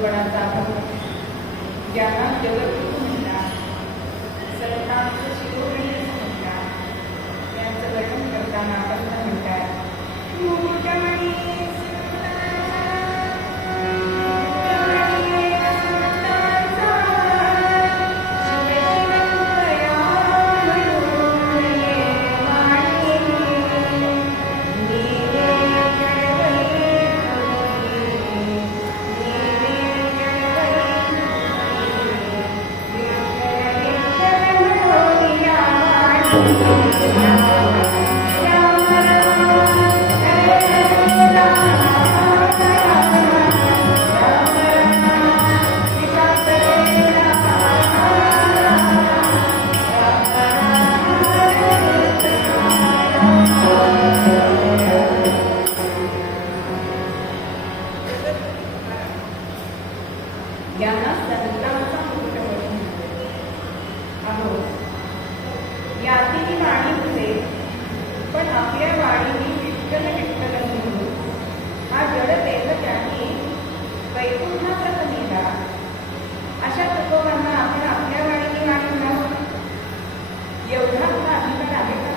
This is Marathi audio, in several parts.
भगवतपणाचा अनुभव ज्यांना जगद्गुरु म्हणतात, संतांचं शिरोमणी असं म्हणतात, त्यांचं वर्णन करताना आपण म्हणतात यांना संतांचा मुकुट अहो याची वाणी तुझे पण आपल्या वाणीने विठ्ठल विठ्ठल म्हणून हा जड देह त्याने वैकुंठाचा नेला. अशा तुकोबांना आपण आपल्या वाणीने वाणी म्हणावं एवढा आपला अधिकार आहे का?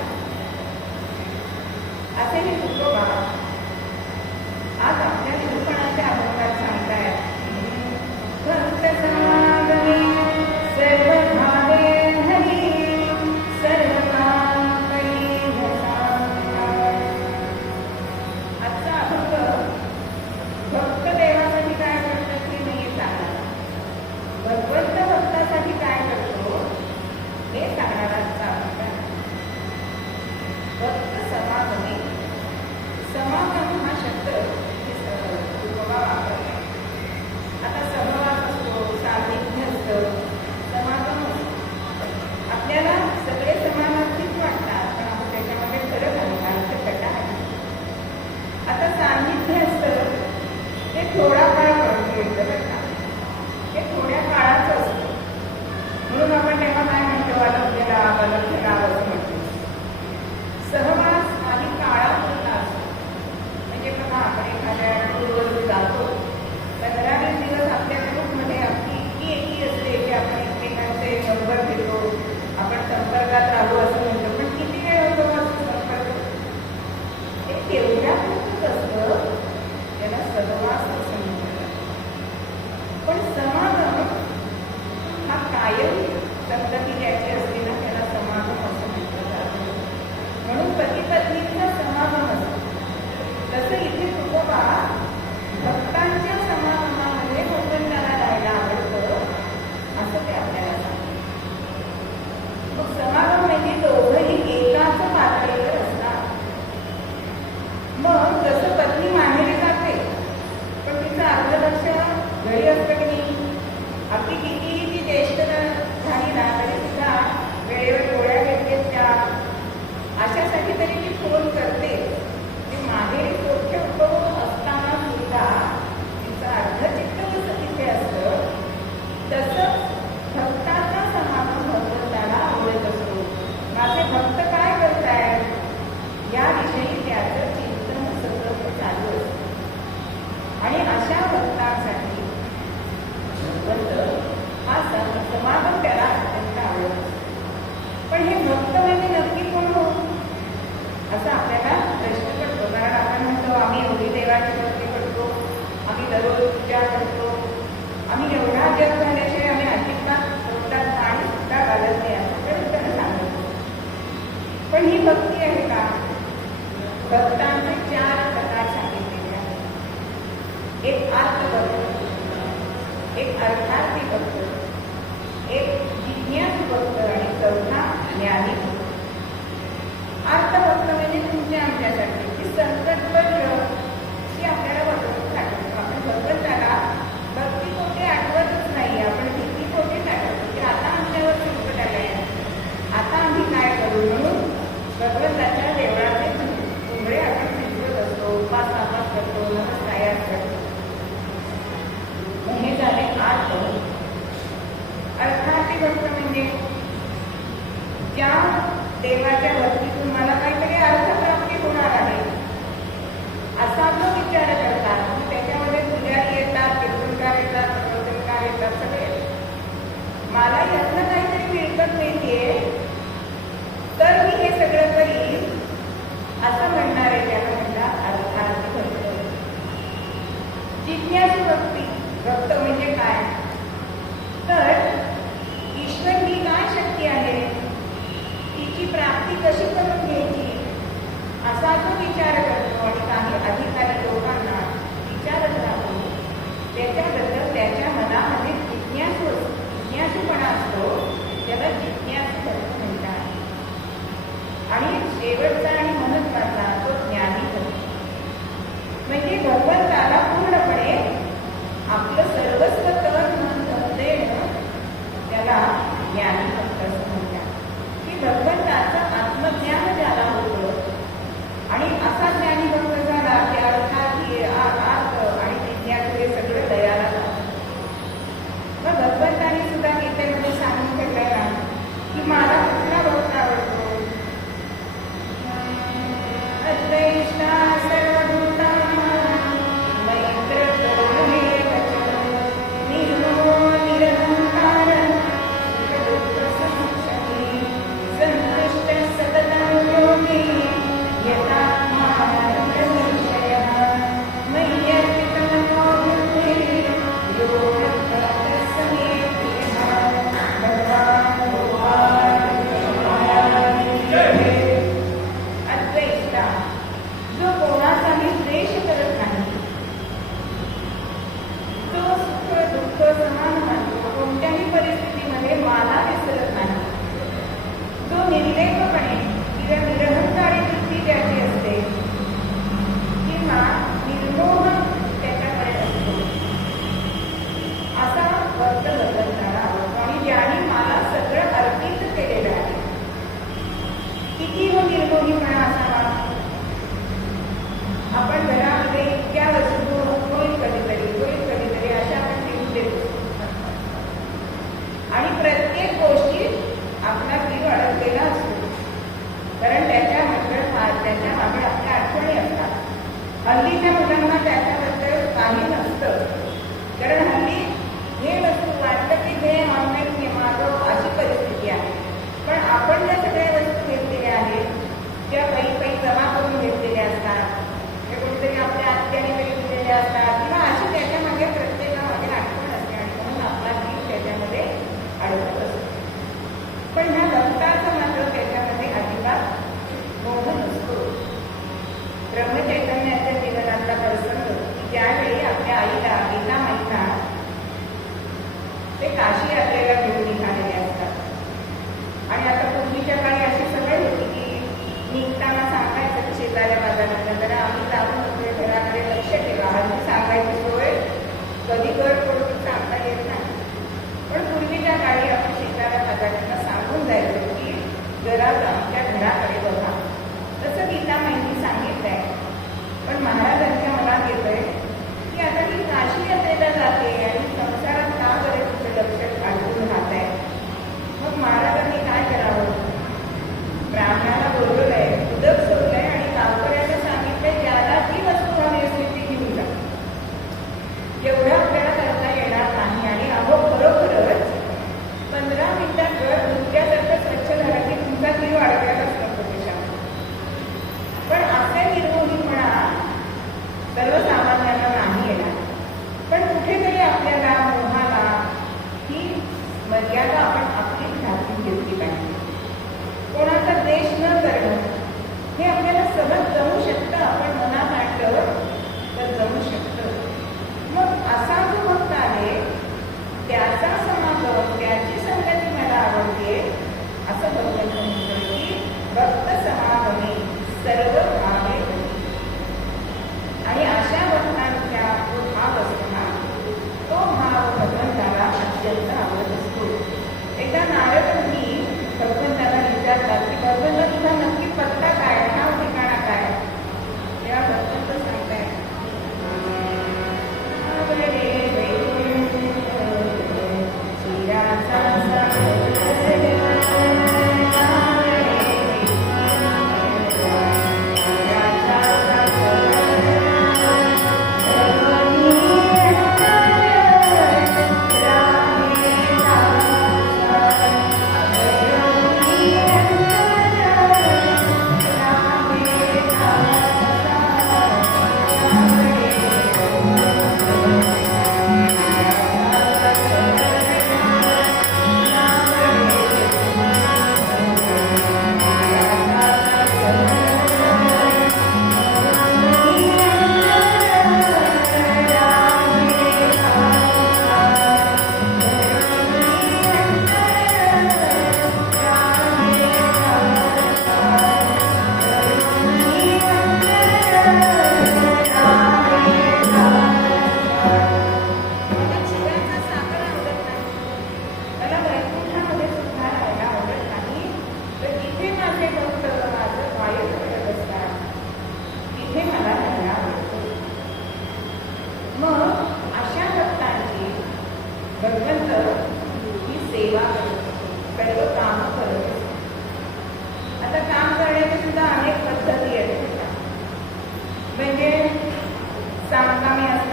असे हे तुकोबा आज आपल्या निरूपणाच्या अभंगात सांगतायत. भक्त समागमे सर्व भावे हरी सर्व काम करी आजचा अभंग भक्त देवासाठी काय करतात ते नाही सांगणार, भगवंत भक्तासाठी काय करतो हे सांगणारा आजचा अभंग. भक्त समागमे, समागम हा शब्द तुकोबा वापरला. आता सहवास असतो, सान्निध्य असतं, समागम असतो. आपल्याला सगळे समानार्थीच वाटतात, पण आपण त्याच्यामध्ये फरक आहे, अंतकटा आहे. आता सान्निध्य असतं ते थोडा काळ पडतो येतं बरं का, हे थोड्या काळाचं असतं. म्हणून आपण तेव्हा काय म्हणतो, अलभ्य लाभ असं म्हणतो. सहवास काही काळापुरता असतो. म्हणजे बघा आपण एखाद्या टूरवर जातो, 15-20 दिवस आपल्या ग्रुपमध्ये आपली इतकी एकी असते की आपण एकमेकांचे नंबर घेतो, आपण संपर्कात राहू असं म्हणतो. पण किती वेळ होतो असं संपर्क? ते तेवढ्यापुरतंच असतं, त्याला सहवास असं म्हणतात. पण समागम हा कायम संगती ज्याची असते ना त्याला समागम असं म्हटलं जातं. म्हणून पती पत्नीचा समागम असतो. तसं इथे तुकोबा भक्तांच्या समागमामध्ये भगवंताला राहायला आवडतं असं ते आपल्याला सांगतात. मग समागम म्हणजे दोघंही एकाच पातळीवर असतात. मग जसं पत्नी माहेरी जाते पण तिचं अर्ध लक्ष घरी असतं की नाही, आपली कितीही ती ज्येष्ठ झाली ना तरी सुद्धा वेळेवर डोळ्या घेतलेत त्या अशासाठी तरी ती फोन करते. ती माहेरी सौख्य असताना सुद्धा तिचं अर्धचित्त जसं तिथे असतं तसं भक्ताचा समागम भगवंताला आवडत असतो. माझे भक्त काय करतायत याविषयी त्याचं चिंतन सतत चालू असतं. आणि अशा भक्तांसाठी भगवंत हा समागम त्याला अत्यंत आवडत असतो. पण हे भक्त म्हणजे नक्की कोण हो असा आपल्याला प्रश्न पडतो. कारण आपण म्हणतो आम्ही एवढी देवाची भक्ती करतो, आम्ही दररोज पूजा करतो, आम्ही एवढा जग झाल्याशिवाय आम्ही अजिबात पोटात पाणी सुद्धा घालत नाही असं तर उत्तर सांगतो. पण ही भक्ती आहे का? भक्तांचे 4 प्रकार सांगितलेले आहेत. एक आत्मभक्त, एक अर्थार्थी भक्त, एक जिज्ञासू भक्त आणि चौथा ज्ञानी भक्त. अर्थभक्त म्हणजे तुमच्या आमच्यासाठी की संकटवर्ष की आपल्याला वगैरे आठवतो. आपण भगवंताला भक्ती कोठे आठवतच नाही, आपण भीती कोठेच आठवतो की आता आमच्यावर संकट आलंय, आता आम्ही काय करू. म्हणून भगवंताच्या देवळाचे उंबरे आपण भिजवत असतो, उपास करतो, नमस्कार करतो. हे झाले 8 भक्त म्हणजे काय? तर ईश्वर ही काय शक्ती आहे, तिची प्राप्ती कशी करून घ्यायची असा तो विचार करतो आणि काही अधिकारी लोकांना विचारत राहतो. त्याच्याबद्दल त्याच्या मनामध्ये जिज्ञासूपणा असतो, त्याला जिज्ञासू भक्त म्हणतात. आणि शेवटचा आणि महत्वाचा तो ज्ञानी भक्त, म्हणजे भगवंताला पूर्णपणे आपलं सर्वस्व तन मन धन देणं, त्याला ज्ञानी भक्त असं म्हणतात. की भगवंताचं आत्मज्ञान ज्याला होतं आणि असा ज्ञानी भक्त झाला की अर्थ आणि जिज्ञासू हे सगळं दयाला जातं. मग भगवंतानी सुद्धा गीतेमध्ये सांगून ठेवलंय ना की मला कुठला भक्त आवडतो? अद्वैष्टा सर्वभूतानां मैत्र करुणेव च निर्ममो निरहंकार सुखदुःखसंक्षमी सन्तुष्टः सततं योगी यथात्मा ब्रह्मनिश्चयः मय्यर्पितमनो बुद्धिः यो मद्भक्तः स मे प्रियः. भगवान् अद्वैष्टा, जो कोणाचाही द्वेष करत नाही, तो सुख दुःख समान मानतो, कोणत्याही परिस्थितीमध्ये मला विसरत नाही, जो निर्लेपपणे किंवा निरहंकारी वृत्ती त्याची असते किंवा निर्मोह त्याच्याकडे असतो, असा भक्त भगवंताला आवडतो. आणि ज्याने मला सगळं अर्पित केलेलं आहे. किती व निर्मोहीपणा असावा? आपण घरामध्ये इतक्या वस्तू होईल कधीतरी अशा आपण ठेवून देतो आणि प्रत्येक गोष्टीत आपला जीव अडकलेला असतो, कारण त्याच्या मागे आपल्या आठवणी असतात. हल्लीच्या मुलांना त्याच्याबद्दल काही नसतं, कारण हल्ली हे वस्तू वाटतं की हे ऑनलाईन मागव अशी परिस्थिती आहे. पण आपण ज्या सगळ्या वस्तू घेतलेल्या आहेत त्या काही जमा करून घेतलेल्या असतात, ते कोणीतरी आपल्या आत्याने तरी दिलेल्या असतात किंवा अशी त्याच्यामागे प्रत्येकामागे आठवण असते आणि म्हणून आपला जीव त्याच्यामध्ये अडकत असतो. पण ह्या भक्ताचा मात्र त्याच्यामध्ये अजिबात मोह नसतो. ब्रह्मचैतन्याच्या जीवनातला प्रसंग की ज्यावेळी आपल्या आईला गीता माईला ते काशी यात्रेला घेऊन निघालेले असतात. आणि आता पूर्वीच्या काळी अशी सवय होती की निघताना सांगायचं की शेजाऱ्या बाजारातल्या जरा आम्ही जाऊन होते, घराकडे लक्ष ठेवा. हल्ली सांगायची सोय कधी घर पडून सांगता येत नाही. पण पूर्वीच्या काळी आपण शेजाऱ्या बाजारांना सांगून जायचं की जरा आमच्या घराकडे बघा. तसं गीता माहिती सांगितलंय. पण महाराजांच्या मनात येतंय की आता ती काशी यात्रेला जाते आणि संसारात का बरे तुझं लक्ष अडकून राहत आहे. मग महाराजांनी काय करावं? ब्राह्मणाला बोलवलंय, उदक सोडलंय आणि गावकऱ्याला सांगितलंय ज्याला जी वस्तू हवी असते ती घेऊन जा. एवढं आपल्याला करता येणार नाही. आणि अहो खरोखरच 15 मिनिटात घर धुतल्यासारखं स्वच्छ झालं की तुमचा जीव अडकल्यालाच नको देशात. पण असे निर्मोहीपणा सर्वसामान्यांना नाही येणार. पण कुठेतरी आपल्याला मोहाला ही मर्यादा आपण आपली घालून घेतली पाहिजे. कोणाचा द्वेष न करणं,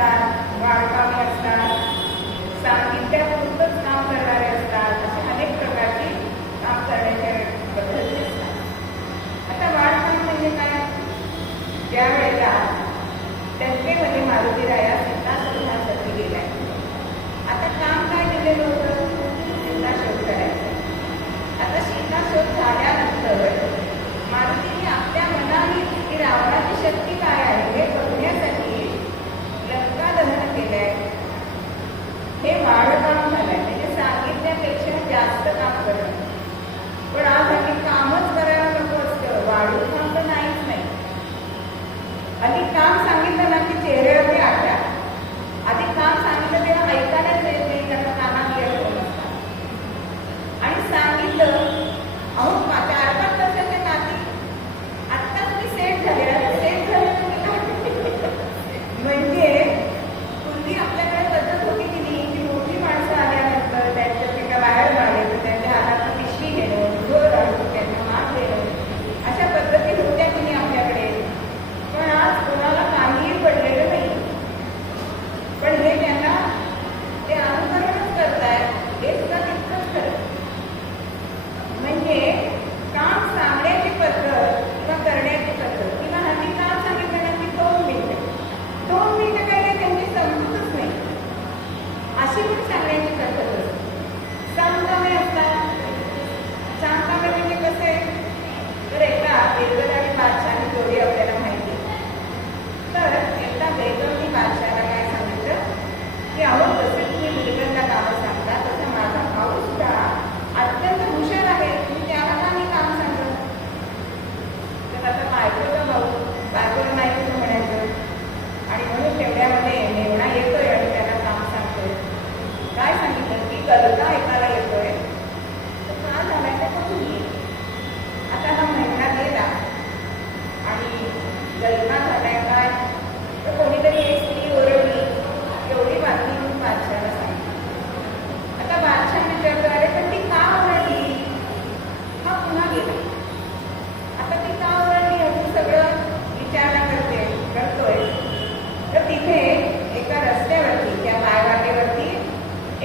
असतात, वाडकामे असतात, सांगितल्यापुरतंच काम करणारे असतात, असे अनेक प्रकारची काम करण्याच्या पद्धती असतात. आता वाडकाम म्हणजे काय? ज्या वेळेला त्यांच्यामध्ये मारुतीराया सीताशोधासाठी गेलाय. आता काम काय दिलेलं होतं? सीताशोध करायचं. आता सीताशोध झाल्यानंतर मारुतीने आपल्या मनाने की रावणाची शक्ती काय आहे हे बघण्यासाठी लंका दहन केलंय. हे वाडकाम झालंय, म्हणजे सांगितल्यापेक्षा जास्त काम करणं. पण आज आम्ही कामच करायला नको असतं, वाढून काम तर नाहीच नाही. आधी काम सांगितलं ना की चेहऱ्यावरती आठ्या. आधी काम सांगितलं तेव्हा ऐकायलाच येत नाही, त्यांना कानात इयरफोन असतात. आणि सांगितलं अहो 4-5 वर्षाच्या नाती आत्ता तुम्ही सेट झाले. सेट झाले तुम्ही काय? म्हणजे पूर्वी आपल्याकडे पद्धत होती की नाही की मोठी माणसं आल्यानंतर त्यांच्या बाहेर आले तर त्यांच्या हातात पिशवी घेणं, घर आणून त्यांना माप देणं, अशा पद्धती होत्या की नाही आपल्याकडे. पण आज कोणाला काहीही पडलेलं नाही. पण हे त्यांना ते अनुकरणच करतायत, हे सुद्धा तितकंच खरं. म्हणजे काम सांगण्याची पद्धत किंवा करण्याची पद्धत, किंवा हल्ली काम सांगितलं ना की 2 मिनिटं काय नाही, त्यांची समजूतच नाही. अशी पण सांगण्याची पद्धत असते. सांगकामे असतात. सांगकामे म्हणजे कसं आहे? तर एकदा बेगम आणि बादशाहची जोडी आपल्याला माहिती. तर एकदा बेगमनी बादशाहला काय सांगितलं की अहो जसे तुम्ही मुलग्यांना कामं सांगता तसं माझा भाऊ सुद्धा अत्यंत हुशार आहे, तुम्ही त्याला का मी काम सांगतो. तर आता बायकोचा भाऊ बायकोला नाही कसं म्हणायचं. आणि म्हणून तेवढ्यामध्ये मेवणा येतोय आणि त्याला काम सांगतोय. काय सांगितलं की गलका ऐकायला येतोय, तर का झालाय तर बघून ये. आता हा मेवणा गेला आणि गलका झालाय काय तर कोणीतरी एक स्त्री ओरडली. एवढी बातमी म्हणून बादशाला सांगितली. आता बादशाह विचारतो अरे पण ती का ओरडली? हा पुन्हा गेला. आता ती का ओरडली असं सगळं विचारणा करतोय. तर तिथे एका रस्त्यावरती त्या पायवाटेवरती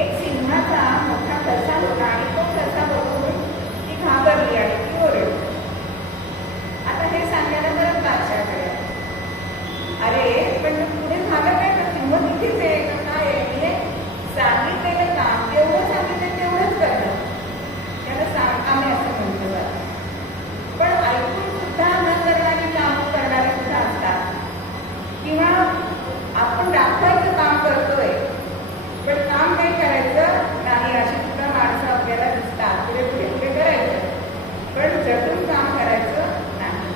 एक सिंहाचा मोठा ठसा होता आणि तो ठसा बघून ती घाबरली आणि ती ओरडली. आता हे सांगायला परत बादशाहकडे अरे पण पुढे झालं काय? तर सिंह तिथेच आहे का काय आहे? म्हणजे सांगितलेलं काम जेवढं सांगितलं तेवढंच करणं, त्याला सांगकामे असं म्हटलं जातं. पण ऐकून सुद्धा न करणारी कामं करणारे सुद्धा असतात. किंवा आपण दाखवायचं काम करतोय पण काम काही करायचं नाही, अशी सुद्धा माणसं आपल्याला दिसतात. पुढे करायचं पण जटून काम करायचं नाही.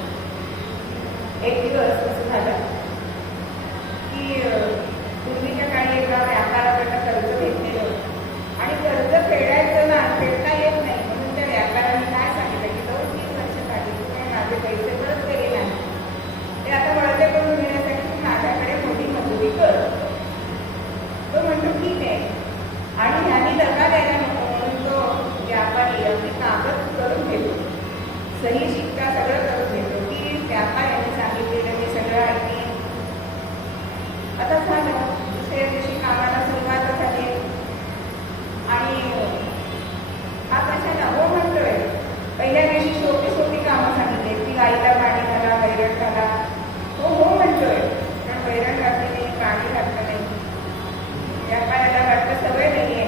एक दिवस असं झालं की पूर्वीच्या काळी एका व्यापाराकडनं कर्ज घेतलेलं आणि कर्ज फेडता येत नाही, म्हणून त्या व्यापाऱ्याने काय सांगितलं की 2-3 वर्षासाठी तुम्ही माझे पैसे परत केले नाही, ते आता वळते करून घेण्यासाठी माझ्याकडे मोठी मजुरी कर. तो म्हणतो ठीक आहे. आणि ह्यानी दगा द्यायला नको म्हणून तो व्यापारी अगदी कागद करून घेतो, सही शिक्का सगळं करून घेतो की व्यापाऱ्याने सांगितलेलं मी सगळं ऐकले. आता झालं. दुसऱ्या दिवशी कामाला सुरुवात झाली आणि हा कशाला हो म्हणतोय. पहिल्या दिवशी सोपी कामं सांगितली की गाईला पाणी घाला, वैरण घाला. हो म्हणतोय पण वैरण घातली नाही, पाणी घातलं नाही. व्यापाऱ्याला वाटतं सवय नाही आहे,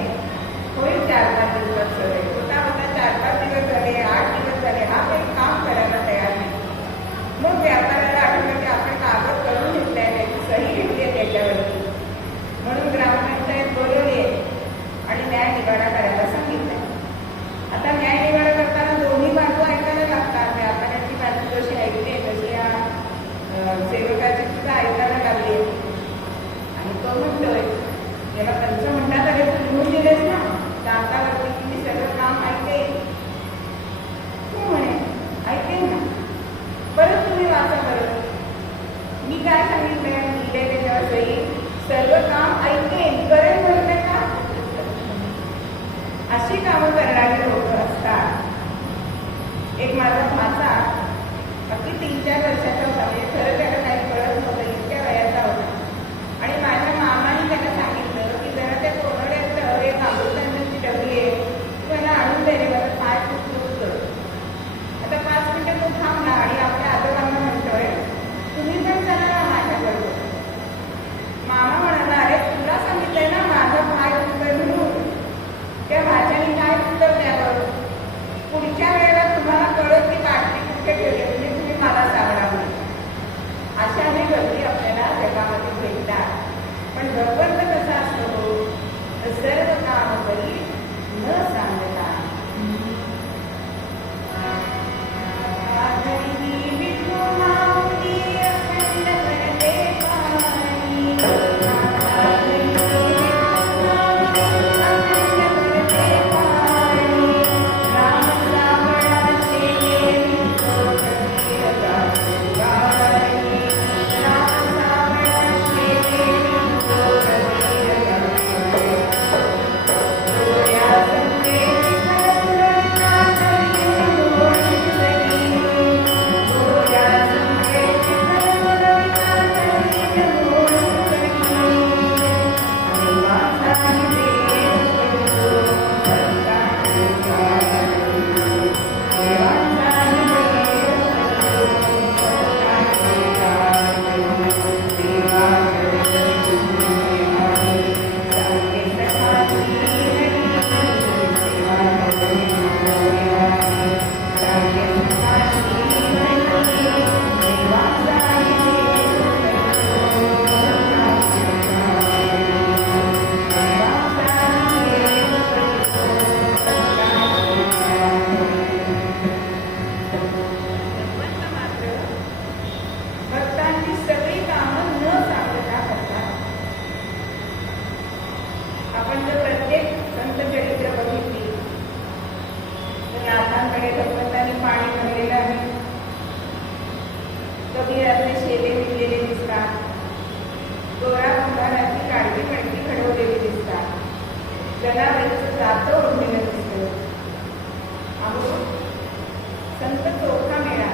होईल 4-5 दिवसात सवय. होता 4-5 दिवस झाले, 8 दिवस झाले, हा काही काम करायला तयार नाही. मग व्यापाऱ्याला आठवलं की आपण कागद करून घेतलाय, त्याची सही घेतली आहे त्याच्यावरती, म्हणून ग्रामपंचायत बोलवली आणि न्याय निवाडा करायला सांगितलंय. आता न्याय निवाडा करताना दोन्ही बाजू ऐकायला लागतात. व्यापाऱ्याची बाजू जशी ऐकते तशी या सेवकाची सुद्धा ऐकायला लागली. आणि तो म्हणतोय याला पंच म्हणतात अरे तू लिहून दिलेस ना दातावरती की मी सगळं काम ऐकते. तू म्हणे ऐकेन ना, परत तुम्ही वाचा बरं. मी काय सांगितलंय लिहिले त्याच्यावर सही, सर्व काम ऐकेन करेन म्हणते का? अशी कामं करणारे लोक असतात. एक माझा भाचा अगदी 3-4 वर्षाचा होता, म्हणजे खरं त्याला काही कळत नव्हतं, इतक्या वयाचा होता. आणि माझ्या जनावरांचं जातं ओढलेलं दिसतं. अहो संत चोखा मेळा,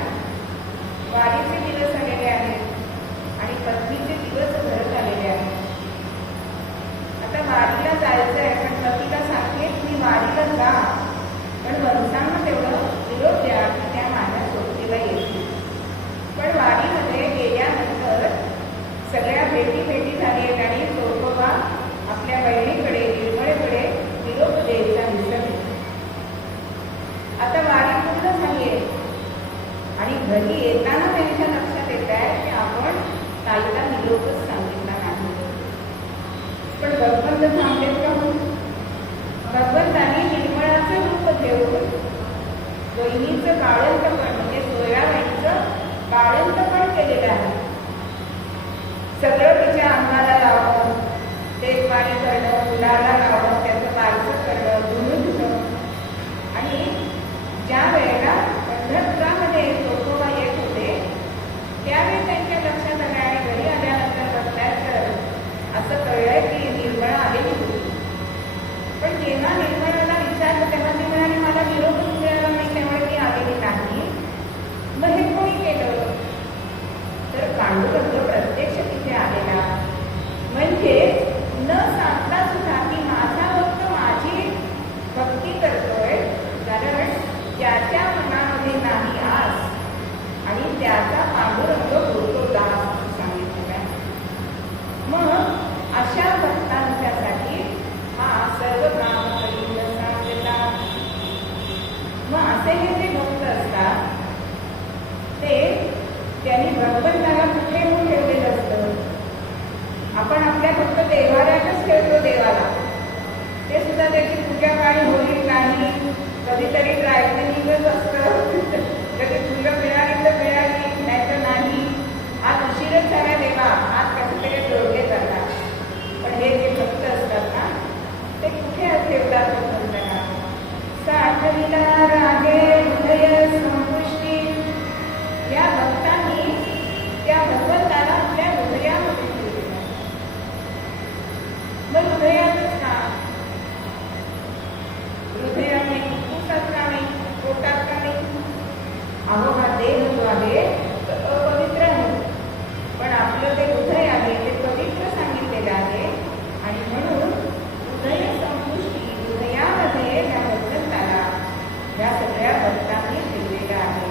वारीचे दिवस आलेले आहेत आणि पत्नीचे दिवस घरत आलेले आहेत. आता वारीला जायचं आहे, पण पतीला सांगते तुम्ही वारीला जा, पण वंशांना तेवढं निरोप द्या की त्या माझ्या सोबतीला येतील. पण वारीमध्ये गेल्यानंतर सगळ्या भेटी झाली आणि चोखोबा आपल्या बहिणीकडे निर्मळेकडे निरोप द्यायचा विसरले. आता वारी पूर्ण झाली आहे आणि घरी येताना त्यांच्या लक्षात येत आहे की आपण ताईला निरोपच सांगितला नाही. पण भगवंत थांबलेत का? भगवंतांनी निर्मळाचं रूप घेऊन वहिनीचं बाळंतपण म्हणजे सोयराबाईंचं बाळंतपण केलेलं आहे. सगळं तिच्या अंगाला लावणं, तेल पाणी करणं, मुलाला लावणं, त्याचं बारसं करणं, धुणं आणि ज्या वेळेला पंढरपुरामध्ये चोखोबा येत होते त्यावेळी त्यांच्या लक्षात आलं आणि घरी आल्यानंतर बघल्यानंतर असं कळलंय की निर्मळा आलेली होती. पण जेव्हा निर्मळाला विचारलं तेव्हा ती म्हणाली मला निरोपच मिळाला नाही, त्यामुळे ती आलेली नाही. मग हे कोणी केलं? तर पांडुरंग प्रत्यक्ष तिथे आलेला, म्हणजे न सांगता सुद्धा की माझा भक्त माझी भक्ती करतोय, कारण त्याच्या मनामध्ये नाही आस आणि त्याचा पांडुरंग होतो दास सांगितलेला आहे. मग अशा भक्तांच्यासाठी हा सर्व काम सांगितला. मग असे हे जे भक्त असतात ते त्यांनी भगवंताला कुठे ठेवलेलं असतं. आपण आपल्या फक्त देवाऱ्यातच ठेवतो देवाला, ते सुद्धा त्याची पूजा काही होईल नाही, कधीतरी ड्रायक्लिनिंगच असतं, कधी फुलं मिळाली तर मिळाली नाही तर नाही. आज उशीरच झाला देवा, आज कसंतरी जोडले जातात. पण हे जे भक्त असतात ना ते कुठे ठेवतात भगवंताला? साठविला रागे हृदय संपुष्टी. या भक्तांनी त्या भगवंताला आपल्या हृदयामध्ये ठेवलेलं. मग हृदयातच का? हृदयाने फुफ्फुसात का नाही, पोटात का नाही? अहो हा देह जो आहे तो अपवित्र आहे, पण आपलं ते हृदय आहे ते पवित्र सांगितलेलं आहे. आणि म्हणून हृदय संपुष्टी, हृदयामध्ये या भगवंताला या सगळ्या भक्तांनी ठेवलेलं आहे.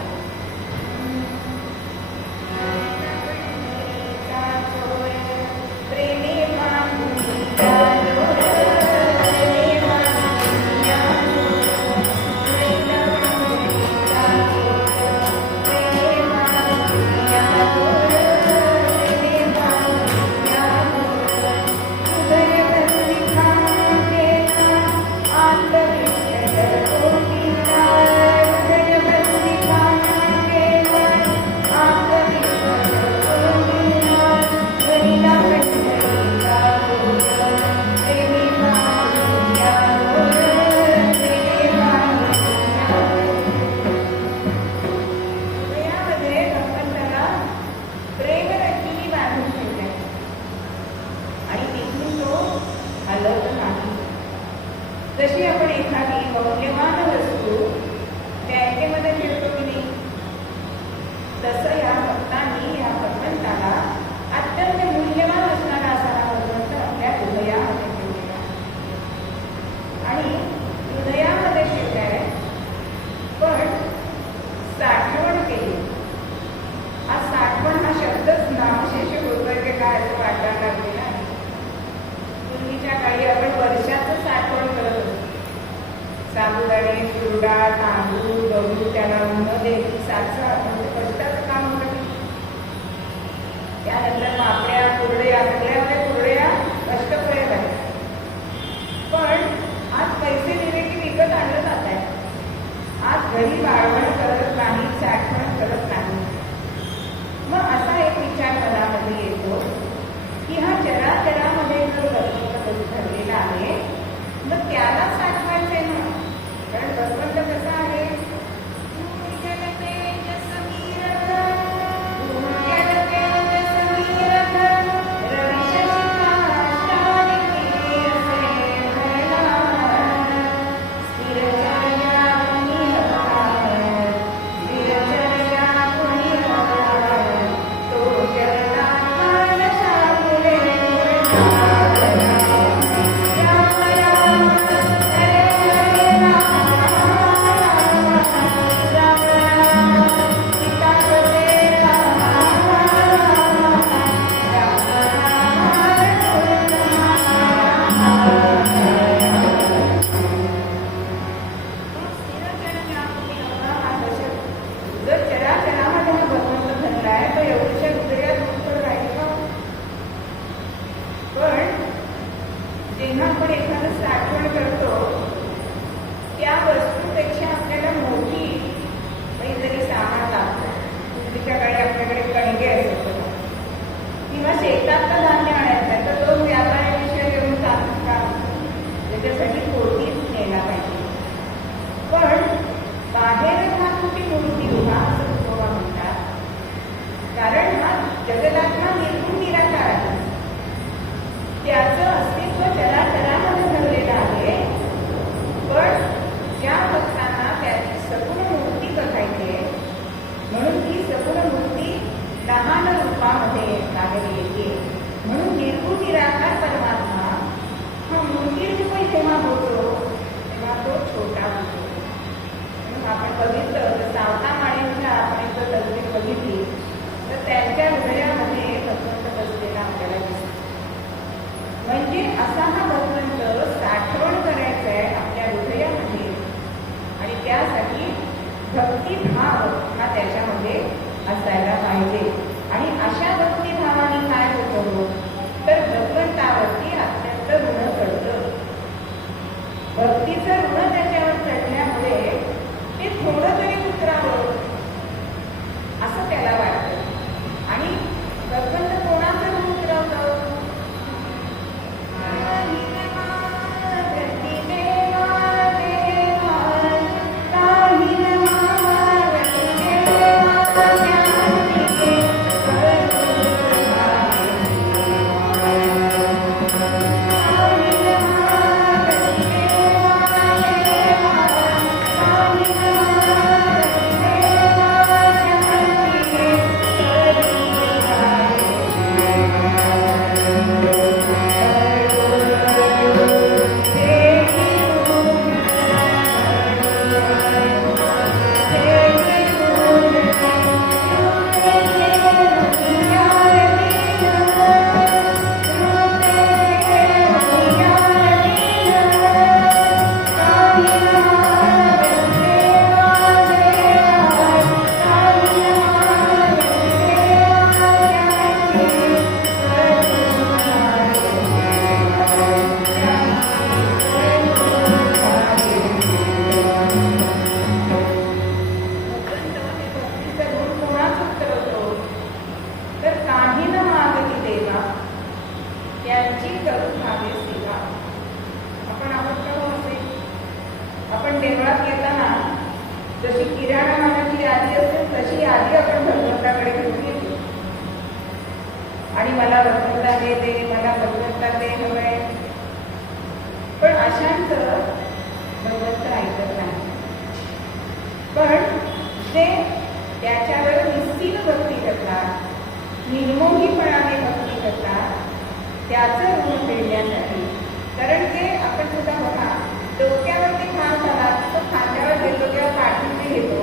जशी आपण एखादी मौल्यवान वस्तू बँकेमध्ये ठेवतो की नाही, तसं या भक्तांनी या भगवंताला अत्यंत मूल्यवान असणारा असा हा भगवंत आपल्या हृदयामध्ये ठेवलेला आणि हृदयामध्ये ठेवलाय. पण साठवण केली. आज साठवण हा शब्दच नामशेष होतोय की काय असं वाटायला लागले ना. पूर्वीच्या काळी आपण वर्षाचं साठवण करत होतो. साबुदाणे, चुरडा, तांदूळ, गहू त्याला मध्ये साचं म्हणजे कष्टाचं काम होतं. त्यानंतर पापड्या, कुरड्या, सगळ्या कुरड्या कष्टप्रयोग आहेत. पण आज पैसे दिले की विकत आणलं जात आहे. आज घरी वाळवण करत नाही, साठवण करत नाही. मग असा एक विचार मनामध्ये येतो की हा चराचरामध्ये जो भगवंत ठरलेला आहे मग त्याला साठवायचंय ना. कारण भगवंत कसा आहे, जेव्हा आपण एखादं साठवण करतो त्या वस्तूपेक्षा आपल्याला मोठी काहीतरी सामान लागतं. पूर्वीच्या काळी आपल्याकडे कणगे असत किंवा शेतातलं धान्य आणायचं तर तो व्यापाऱ्याविषयी घेऊन जातो का त्याच्यासाठी पोतीच नेला पाहिजे. पण बाहेर हा कुठे मूर्ती उभा असं तुकोबा म्हणतात. कारण हा जगदात्मा निर्गुण निराकार आहे. त्याचं अस्तित्व चराचरामध्ये भरलेलं आहे. पण ज्या भक्तांना त्याची सगुण मूर्ती बघायची आहे म्हणून ती सगुण मूर्ती लहान रूपामध्ये बाहेर येते. म्हणून निर्गुण निराकार परमात्मा हा मूर्तीरूप जेव्हा होतो तेव्हा तो छोटा होतो. म्हणून आपण बघितलं तर सावता माळेंच्या आपण एक तस्वीर बघितली तर त्यांच्या हृदयामध्ये भगवंत बसलेला आपल्याला दिसतो. म्हणजे असा हा भगवंत साठवण करायचा आहे आपल्या हृदयामध्ये आणि त्यासाठी भक्तिभाव हा त्याच्यामध्ये असायला पाहिजे. आणि अशा भक्तिभावाने काय होतं तर भगवंतावरती अत्यंत ऋण चढतं. भक्तीचं ऋण त्याच्यावर चढल्यामुळे ते थोडं तरी उतरावं असं त्याला वाटतं. आणि भगवंत कोणाचं ऋण उतरवतं आपण देवळात येताना जशी किराणा मालाची यादी असते तशी यादी आपण भगवंताकडे घेऊन येतो आणि मला भगवंता हे दे, मला भगवंता ते हवंय. पण अशांचं भगवंत ऐकत नाही. पण ते त्याच्यावर निस्सीम भक्ती करतात, निर्मोहीपणाने भक्ती करतात त्याचं ऋण फेडण्यासाठी. कारण ते आपण सुद्धा बघा डोक्यावरती खांब झाला तसं खांद्यावर घेतो किंवा पाठीने घेतो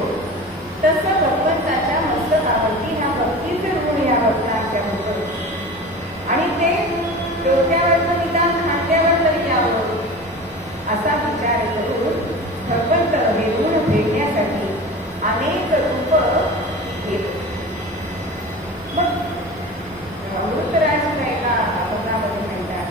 तसं भगवंताच्या मस्तकावरती ह्या भक्तीचे ऋण या भक्तांच्या होतं. आणि ते डोक्यावरचं निदान खांद्यावर तरी यावं असा विचार करून भगवंत हे ऋण फेडण्यासाठी अनेक रूप घेतो. मग अमृतराज एका अभंगामध्ये म्हणतात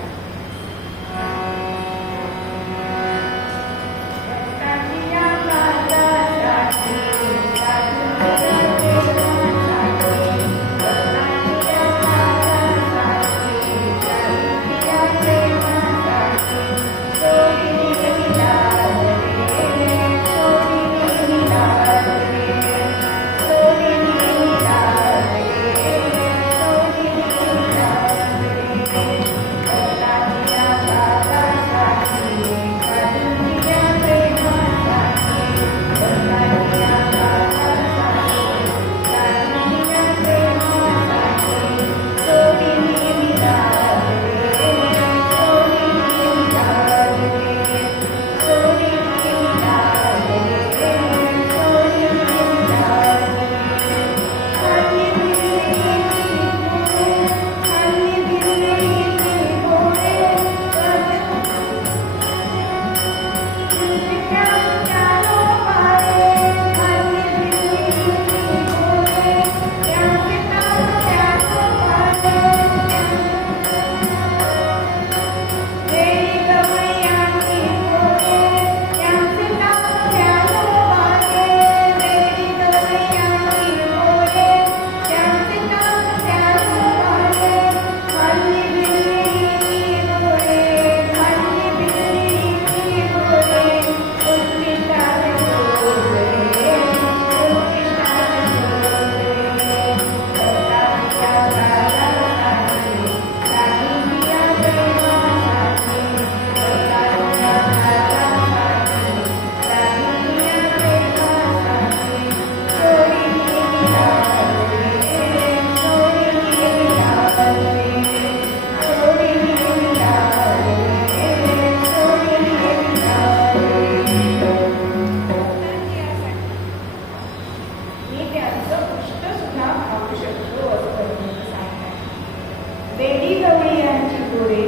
ढोरे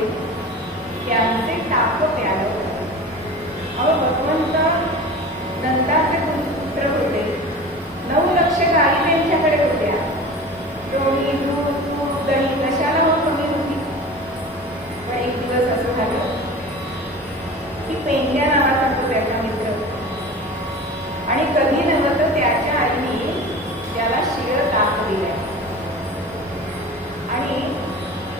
त्यांचे ताप प्यालं. अहो भगवंत नंदाचे पुत्र होते, 9 लक्ष गायी त्यांच्याकडे होत्या. लोणी, दूध, तूप, दही कशाला कमी होती. पण एक दिवस असं झालं की पेंड्या नावाचा तो त्याचा मित्र, आणि कधी नव्हतं त्याच्या आईने त्याला शिळ ताप दिलाय, आणि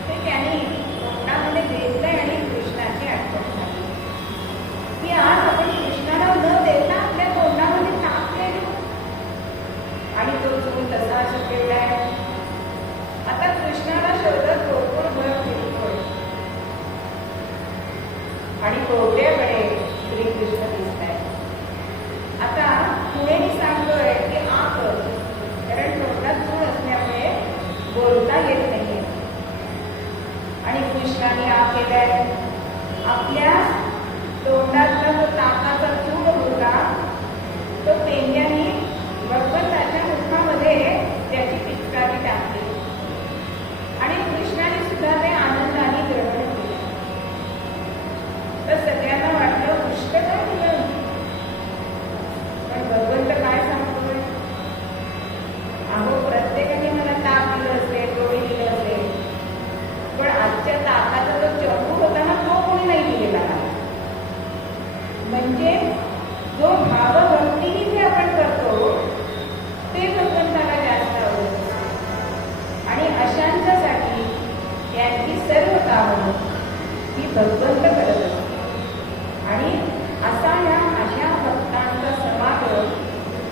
ते त्याने पोटामध्ये घेतलंय. आणि कृष्णाची आठवण झाली की आज आपण कृष्णाला न देता आपल्या तोंडामध्ये ताप केलो, आणि तो चूल तसा शिकलेलाय. आता कृष्णाला शोधत गोकुळ भर फिरतोय, आणि कोरड्याकडे श्रीकृष्ण दिसताय. आता पुढे मी सांगतोय की आप, कारण तोंडात चूळ असल्यामुळे बोलता येत नाहीये. आणि कृष्णाने आ केलाय, आपल्या तोंडातला जो ताकाचा चूळ होता तो पेंड्याने भगवंताच्या मुखामध्ये त्याची पिचकारी टाकली, आणि कृष्णाने सुद्धा ते आनंदाने ग्रहण केले. तर सगळ्यांना वाटलं उष्ट काय दिलं, पण भगवंत काय सांगतोय, अहो प्रत्येकाने मला ताप दिलं असेल, गोळी दिलं असेल, पण आजच्या ताकाचा जो चंबू होता ना तो कोणी नाही दिलेला. म्हणजे जो भावभक्तीने जे आपण करतो ते भगवंताला जास्त आवडतं, आणि अशांच्यासाठी त्यांची सर्व कामं ही भगवंत करत असते. आणि अशा भक्तांचा समागम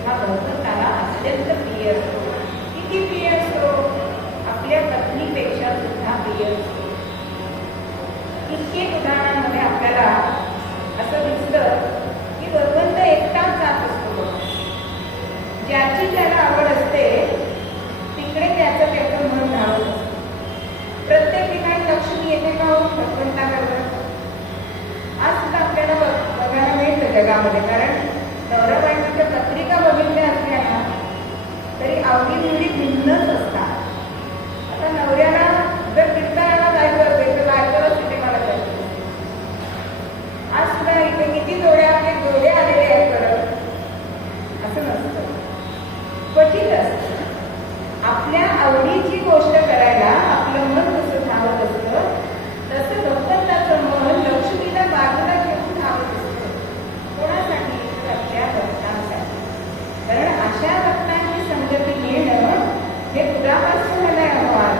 हा भगवंताला अत्यंत प्रिय असतो. किती प्रिय असतो, आपल्या पत्नीपेक्षा सुद्धा प्रिय असतो. कित्येक उदाहरणांमध्ये आपल्याला असं दिसतं की भगवंत एकटाच जात असतो. ज्याची त्याला आवड असते तिकडे त्याचं मन धावत असतं. प्रत्येक ठिकाणी लक्ष्मी येते का हो भगवंताबरोबर. आज सुद्धा आपल्याला बघायला मिळतं जगामध्ये, कारण नवरा बायकोच्या पत्रिका बघितल्या असल्या ना तरी आवडीनिवडी भिन्नच असतात. आता नवऱ्याला जर कीर्तनाला जायचं असेल तर बायकोलाच तिथे मला जायचं. आज सुद्धा इथे किती जोड्या आलेले आहेत परत, असं नसतं, क्वचित असतं. आपल्या आवडीची गोष्ट करायला आपलं मन जसं धावत असतं तसं भगवंताचं मन लक्ष्मीला बाजूला घेऊन धावत असतं. कोणासाठी, तर आपल्या भक्तांसाठी. कारण अशा भक्तांची संगती मिळणं हे पुरापासून झालंय अनुवाद.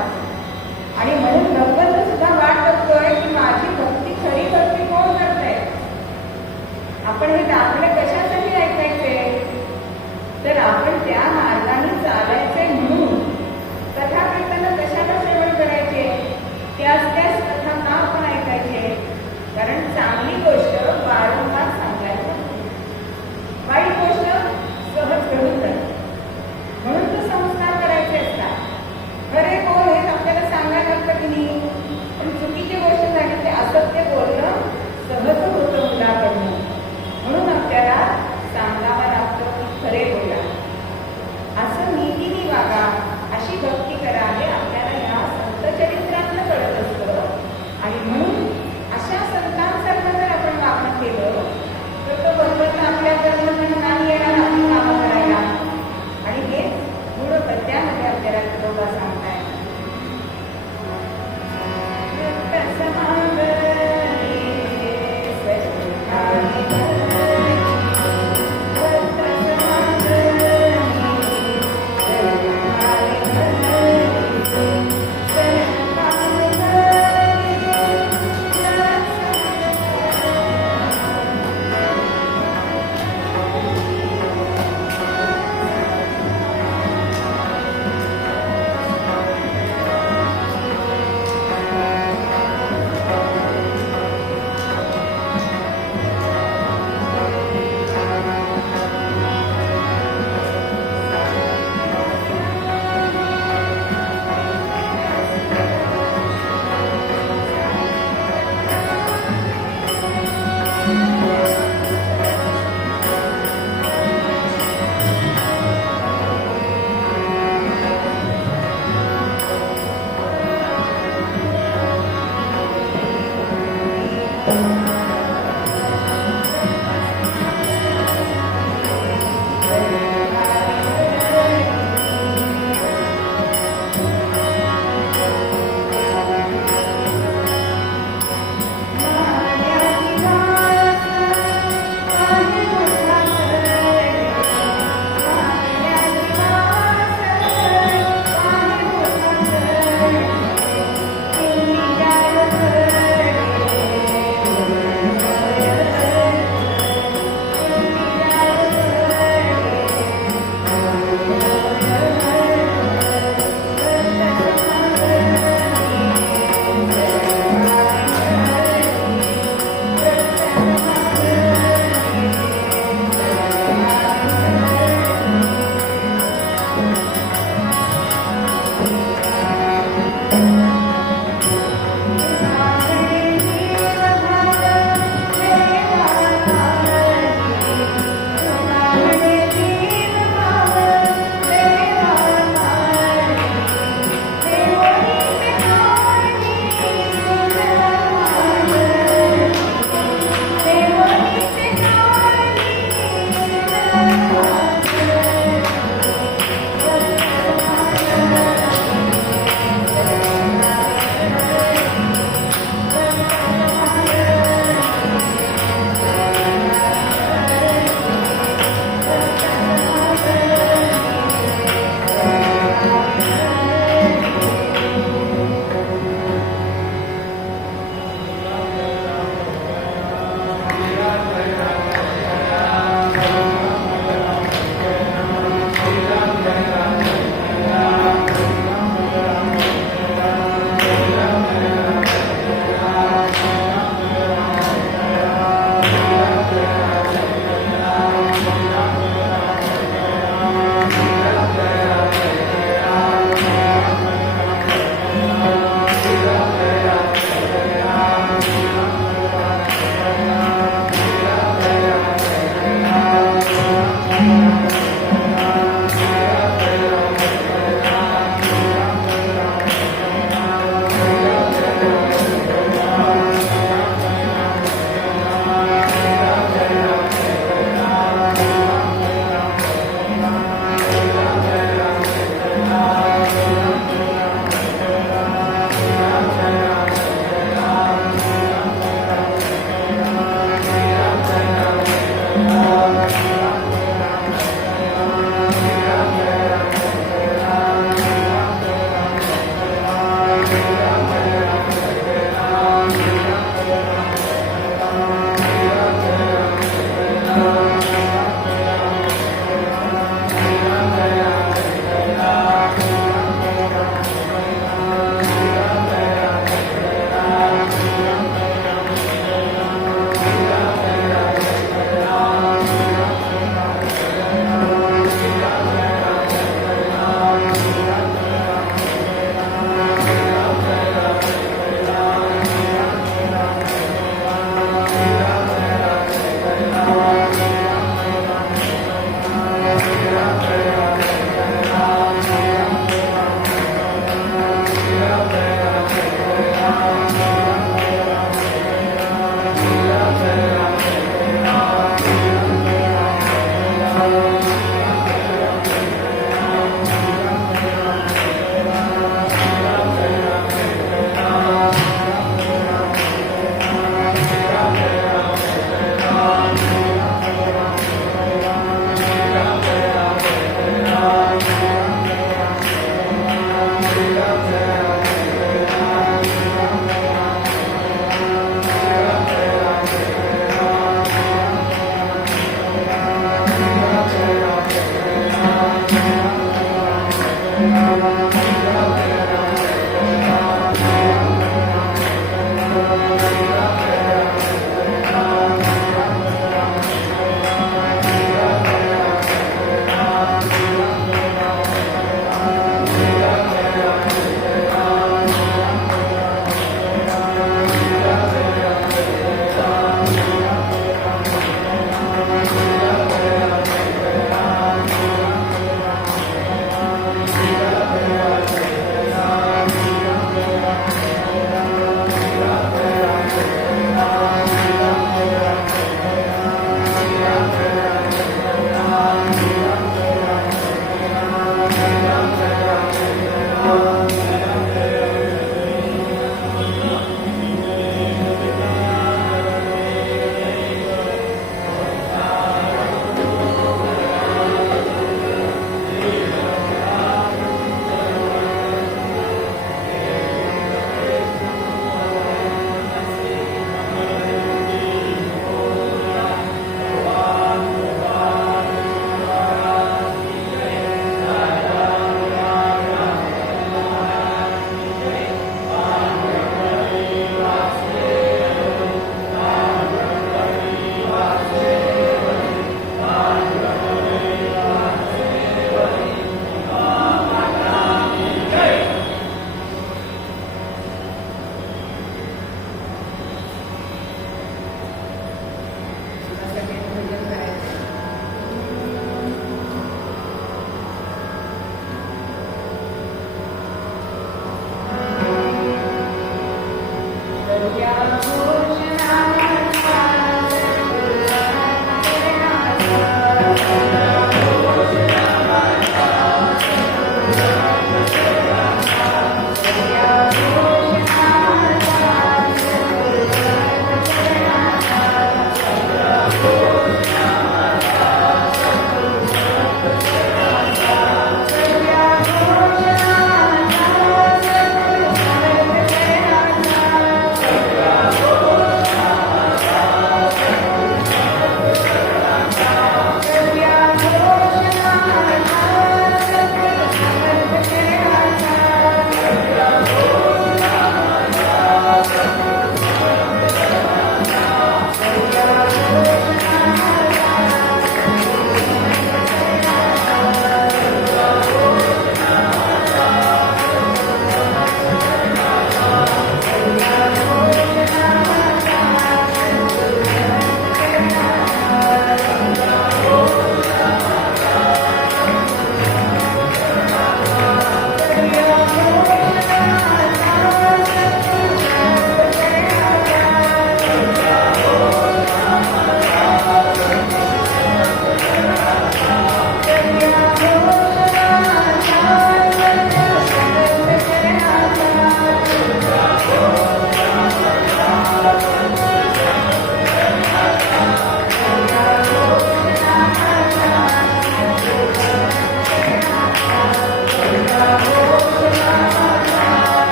Thank you.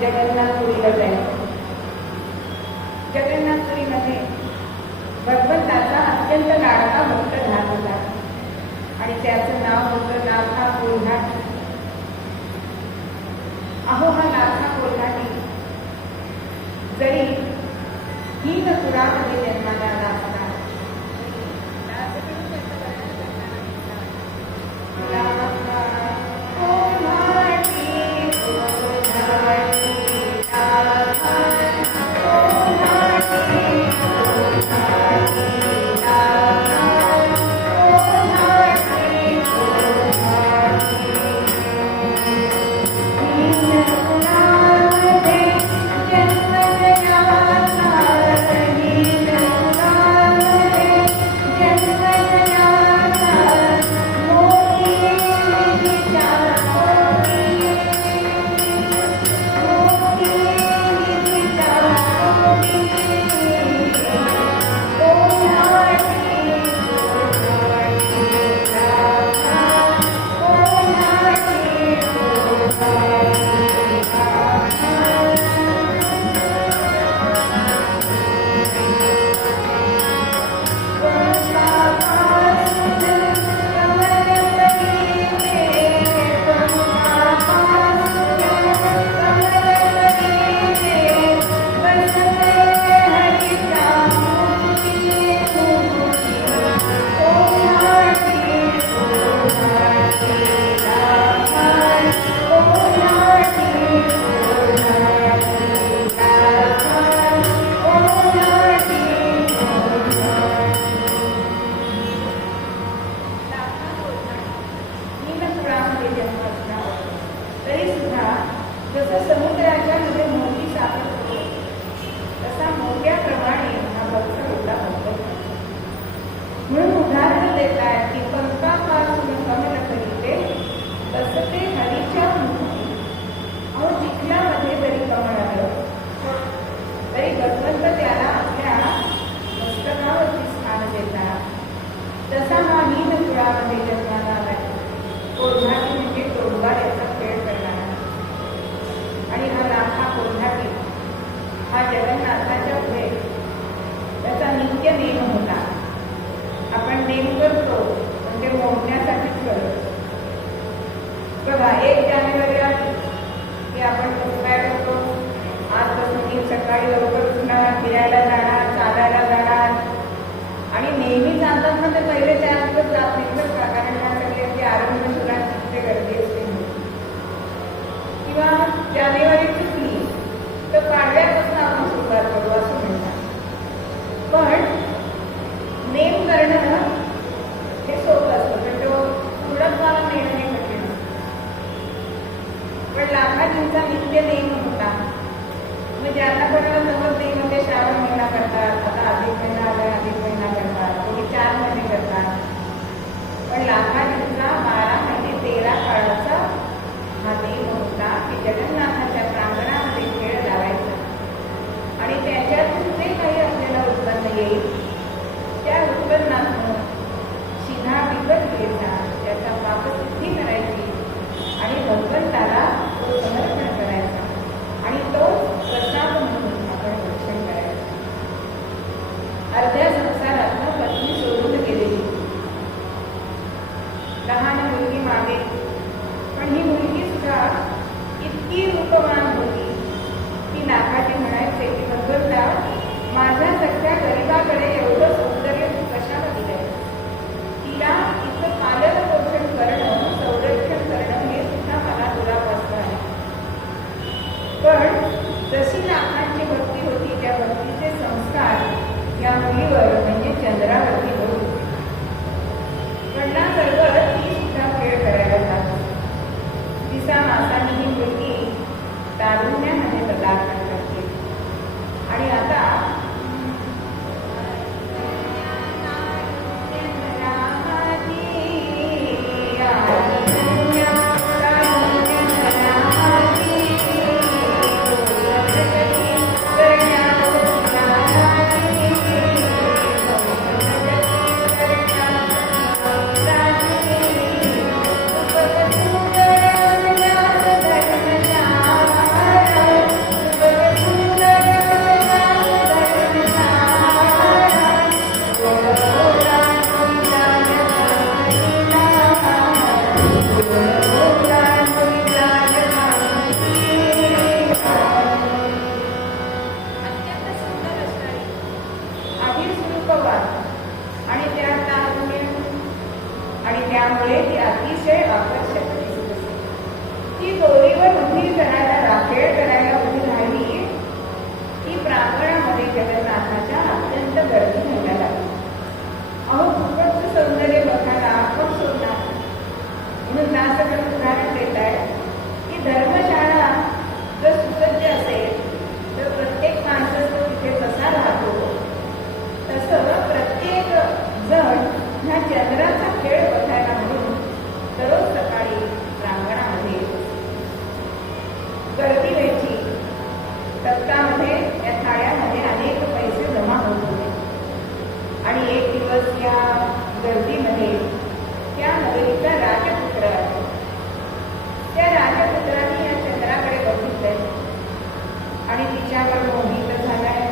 जगन्नाथपुरीला जायचं. जगन्नाथपुरीमध्ये भगवंताचा अत्यंत लाडका भक्त राहत होता आणि त्याचं नाव होतं नाथा कोल्हाटी. अहो हा नाथा कोल्हाटी जरी हीन कुळामध्ये जन्माला आला असता जन्म कुळामध्ये जन्माला आलाय. कोल्हाटी म्हणजे टोंबार याचा खेळ करणारा. आणि हा लाखा कोल्हाटी हा जगन्नाथाच्या पुढे त्याचा नित्य नेम होता. आपण नेम करतो म्हणजे मोडण्यासाठीच करतो. बघा 1 जानेवारी आली की आपण काय करतो, आजपासून मी सकाळी लवकर उठणार, फिरायला जाणार, चालायला जाणार. आणि नेहमी चालतात ना ते पहिले 4 दिवस जात नाही बरं का, कारण ह्या सगळ्यांची आरोग्य सुरांची गर्दी असते. किंवा जानेवारी चुकली तर पाडव्यापासून आपण सुरुवात करू असं म्हणतात. पण नेम करणं हे सोपं असतं, पण तो पूर्णत्वाला नेणं हे कठीण असतं. पण लाखाजींचा नित्य नेम होता. मग ज्यांना कोणाला नवस नेम होते, श्रावण महिना करतात, आता अधिक महिना आला अधिक महिना करतात, कोणी 4 महिने करतात. पण लाखाजींचा 12 महिने 13 काळाचा हा नेम होता की जगन्नाथाच्या प्रांगणामध्ये खेळ लावायचा. आणि त्याच्यातून जे काही आपल्याला उत्पन्न येईल त्या उत्पन्नातून शिधा विकत घ्यायचा, त्याचा पापसिद्धी करायची आणि भगवंताला तो समर्पण करायचा आणि तो प्रसाद म्हणून आपण रक्षण करायचं. अर्ध्या संसारातनं पत्नी सोडून गेलेली, लहान मुलगी मागे, पण ही मुलगी सुद्धा इतकी रूपवान होती की लाखाजी म्हणायचे की भगवंता, माझ्या सगळ्या गरिबाकडे एवढं सौंदर्य तू कशाला दिलंय? तिला इथं पालन पोषण करणं, संरक्षण करणं हे सुद्धा मला दुरापास्त आहे. पण जशी लाखांची भक्ती होती त्या भक्तीचे संस्कार या मुलीवर म्हणजे चंद्रावरती होत होते. वडिलांबरोबर ती सुद्धा खेळ करायला जात होती. दिसा मासानी ही मुलगी तारुण्यामध्ये पदार्पण करते. आणि आता त्यामुळे ती अतिशय आकर्षक दिसत असते. ती दोरीवर उभी करायला, राखेळ करायला उभी राहिली ती प्रांगणामध्ये जगन्नाथाच्या अत्यंत गर्दी व्हायला लागली. अहो खूपच सौंदर्य बघायला आपण सोडणार म्हणून नासकडे उदाहरण देत आहे की धर्मशाळा जर सुसज्ज असेल तर प्रत्येक माणूस तो तिथे कसा राहतो तसं प्रत्येक जण ह्या चंद्राचा खेळ बघायला म्हणून दररोज सकाळी प्रांगणामध्ये गर्दी व्हायची. तक्तामध्ये या थाळ्यामध्ये अनेक पैसे जमा होत होते. आणि एक दिवस या गर्दीमध्ये त्या नगरीचा राजपुत्र आहे. त्या राजपुत्राने या चंद्राकडे बघितलंय आणि तिच्यावर मोहित झालाय.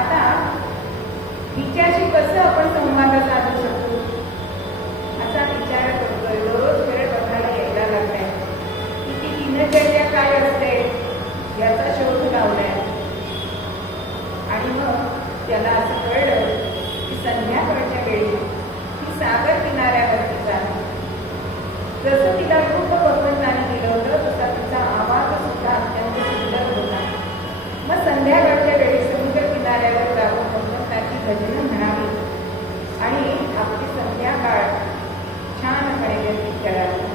आता तिच्याशी कसं आपण संवाद साधू शकतो असा विचार करतोय. रोज खेळ बघायला यायला लागलाय. तिची दिनचर्या काय असते याचा शोध लावलाय. आणि मग त्याला असं कळलं की संध्याकाळच्या वेळी ती सागर किनाऱ्यावरती जाते. जसं तिला रूप भगवंताने दिलं होतं तसा तिचा आवाज सुद्धा अत्यंत सुंदर होता. मग संध्याकाळच्या वेळी समुद्र किनाऱ्यावर जाऊन भगवंताची भजनं म्हणावी आणि आपली संध्याकाळ छानपणे व्यतीत करावी.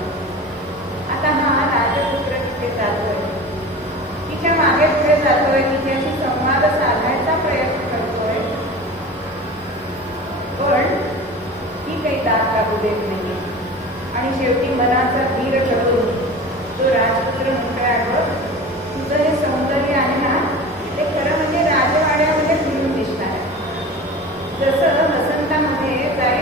आता हा राजपुत्र तिथे जातोय, तिच्या मागे पुढे जातोय, तिच्याशी संवाद साधायचा प्रयत्न करतोय. पण ती काही दात काढू देत नाहीये. आणि शेवटी मनाचा धीर ठरवून तो राजपुत्र म्हणतोय, अगं तुझं हे सौंदर्य आहे ना ते खरं म्हणजे राजवाड्यामध्ये फिरून दिसणार आहे. जसं वसंतामध्ये जाई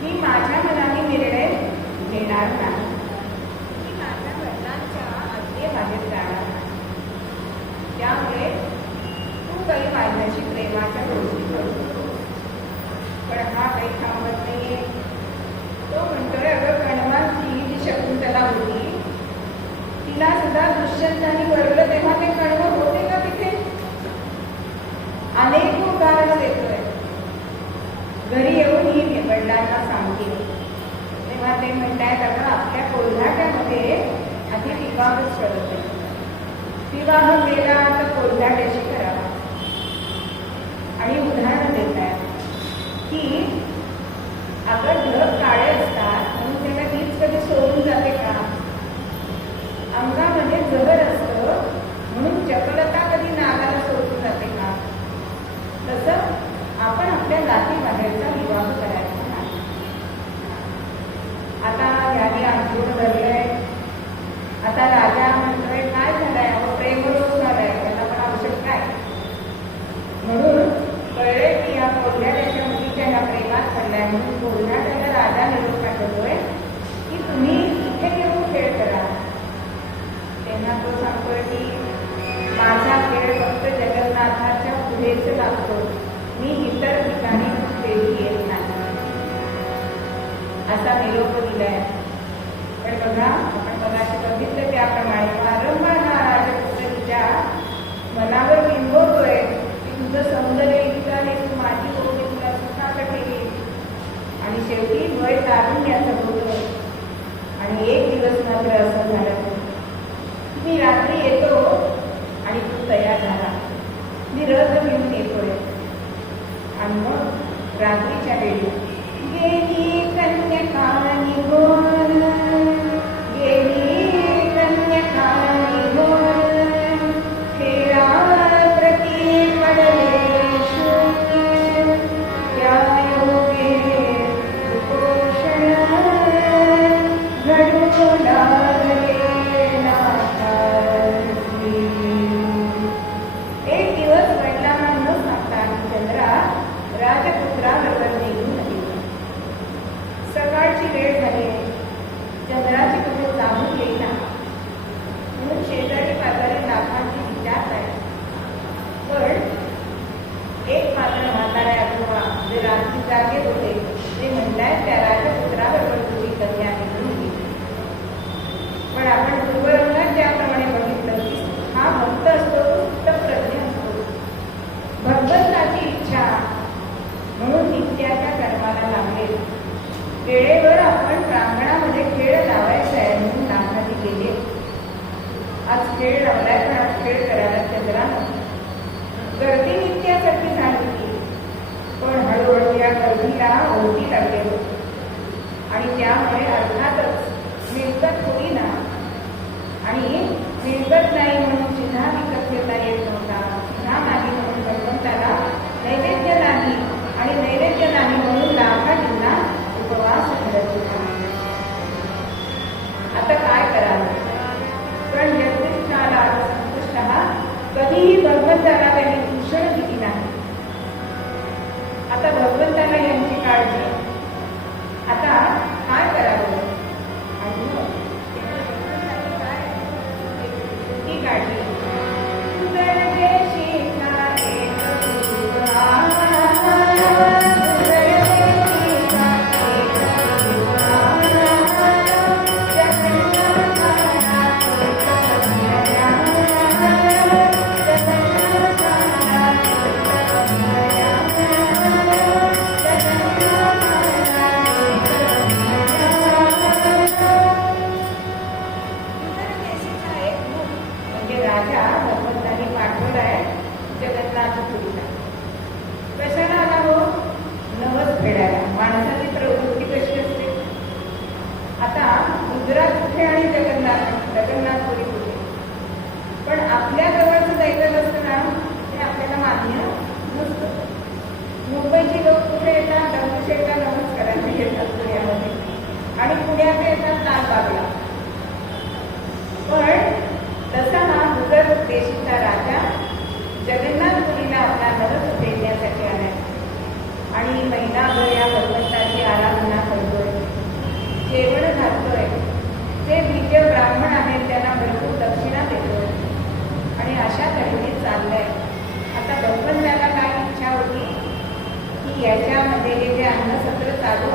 मी माझ्या मनाने निर्णय घेणार नाही. मी माझ्या वडिलांच्या आज्ञेबाहेर जाणार नाही. त्यामुळे तू काही माझ्याशी प्रेमाच्या गोष्टी करू नकोस. पण हा काही थांबत नाहीये. तो म्हणतोय, अगं कण्वाची जी शकुंतला होती तिला सुद्धा दुष्यंतांनी वरलं तेव्हा ते कण्व होते का तिथे? अनेक उदाहरणं देतोय. घरी येऊन ही वडिलांना सांगते तेव्हा ते म्हणतायत, अगं आपल्या कोल्हाट्यामध्ये आधी विवाहच करत आहे. विवाह केला तर कोल्हाट्याशी करावा. आणि उदाहरण देत आहे की अगं ढग काळे असतात म्हणून त्याला तीच कधी सोडून जाते का? अंगामध्ये जहर असतं म्हणून चपलता कधी नागाला सोडून जाते का? तसं आपण आपल्या जातीबाहेरचा विवाह करायचा नाही. आता ह्याने अंतरून धरलंय. आता राजा म्हणतोय, काय झालंय? अहो प्रेमरोग झालाय, त्याला पण आवश्यक काय? म्हणून कळलंय की या कोल्हाट्याच्या मुलीच्या ह्या प्रेमात पडलाय. म्हणून कोल्हाट्याला राजा निरोप पाठवतोय की तुम्ही इथे येऊन खेळ करा. तेव्हा तो सांगतोय की माझा खेळ फक्त जगन्नाथाच्या पुढेच लागतो, मी इतर ठिकाणी कुठेही येत नाही, असा निरोप दिलाय. पण बघा, आपण मगाशी बघितलं त्याप्रमाणे वारंवार हा राजपुत्र तिच्या मनावर बिंबवतोय की तुझं सौंदर्य इतकं आहे, तू माझी होती, तुला सुद्धा कठीण. आणि शेवटी वय तारुण्याचं होतं. आणि एक दिवस मात्र असं झालं, मी रात्री येतो आणि तू तयार झाला, मी रथ घेऊन येतोय. आणि मग रात्रीच्या वेळी गेली कन्यका निघून, गेली कन्यका निघून, खेळाप्रती पडले शून्य, त्या योगे कुपोषण घडू लागले नाथासी. एक दिवस वडिलांना न सांगता चंद्रा राजपुत्राबरोबर निघून गेली. सकाळची वेळ झाली, चंद्राची कुठे जाणून येईना म्हणून शेजारी पाजारी लाखांची विचारत आहे. पण एक मात्र म्हातारा आजोबा जे रात्री जागे होते ते म्हणतायत, त्या राजपुत्राबरोबर तुझी कन्या निघून गेली. पण आपण पूर्वरंगात ज्याप्रमाणे बघितलं की हा भक्त असतो, तो सुप्तप्रज्ञ असतो. भगवंताची इच्छा म्हणून नित्याच्या कर्माला लागले. वेळेवर आपण प्रांगणामध्ये खेळ लावायचा आहे म्हणून नाथाने गेले. आज खेळ लावलाय, पण आज खेळ करायला चंद्रानं गर्दी नित्यासाठी सांगितली. पण हळूहळू या गर्दीला ओढी लागले होते. आणि त्यामुळे अर्थातच मिळकत होईना. आणि मिळकत नाही म्हणून चिन्हा विकत घेता येत नव्हता. चिन्हा नाही म्हणून भगवंताला नैवेद्य नाही, आणि नैवेद्य नाही म्हणून लाखांना उपवास करत होता. आता काय करावं? पण जगदीशाला संतुष्ट कधीही भगवंताला त्यांनी भूषण दिली नाही. आता भगवंताला यांची काळजी. आता काय करावं? आणि भगवंताने काय ती काळजी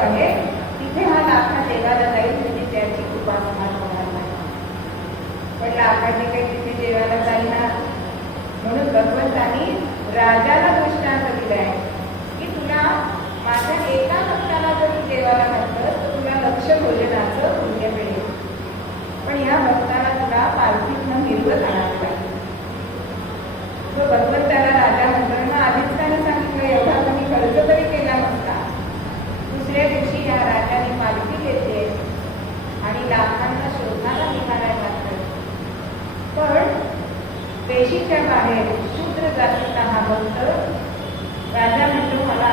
आहे तिथे हा लाखा देवाला जाईल, म्हणजे त्याची उपासना होणार नाही. पण लाखाची काही तिथे देवाला जाईना, म्हणून भगवंतांनी राजाला दृष्टांत दिलाय की तुला माझ्या एका भक्ताला जर तू देवाला घातलं तर तुला लक्ष भोजनाचं पुण्य मिळेल, पण या भक्ताला तुला पालखीतनं मिरवत आणावं लागेल. तो भगवंताला राजा म्हणतो, मग आधीच त्याने सांगितलं एवढा कमी खर्च तरी केला नसता. दुसऱ्या दिवशी या राजाने पालखी घेतली आणि लाखांना शोधायला निघायला लागलं. पण वेशीच्या बाहेर शूद्र जातीचा हा भक्त राजा म्हणतो, मला